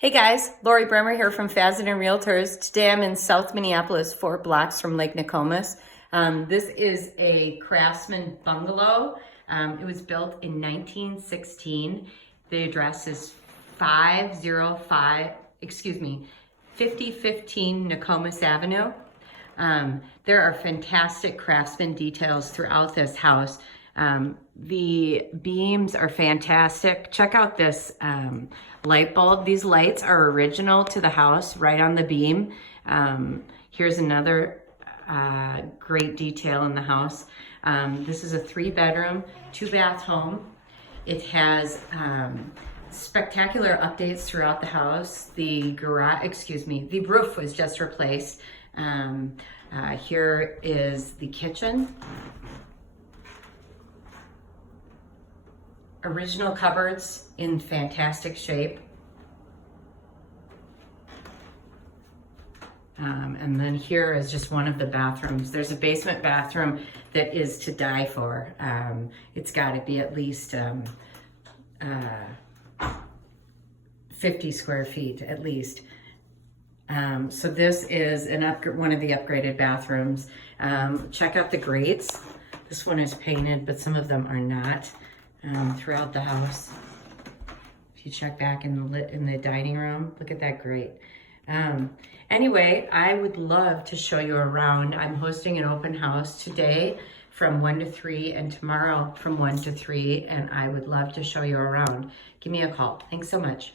Hey guys, Lori Bremer here from Fazenden Realtors. Today I'm in South Minneapolis, 4 blocks from Lake Nokomis. This is a Craftsman bungalow. It was built in 1916. The address is 5015 Nokomis Avenue. There are fantastic craftsman details throughout this house. The beams are fantastic. Check out this light bulb. These lights are original to the house, right on the beam. Here's another great detail in the house. This is a 3-bedroom, 2-bath home. It has spectacular updates throughout the house. The roof was just replaced. Here is the kitchen. Original cupboards in fantastic shape. And then here is just one of the bathrooms. There's a basement bathroom that is to die for. It's got to be at least 50 square feet at least. So this is one of the upgraded bathrooms. Check out the grates. This one is painted, but some of them are not. Throughout the house. If you check back in the dining room, look at that grate. Anyway, I would love to show you around. I'm hosting an open house today from 1 to 3 and tomorrow from 1 to 3, and I would love to show you around. Give me a call. Thanks so much.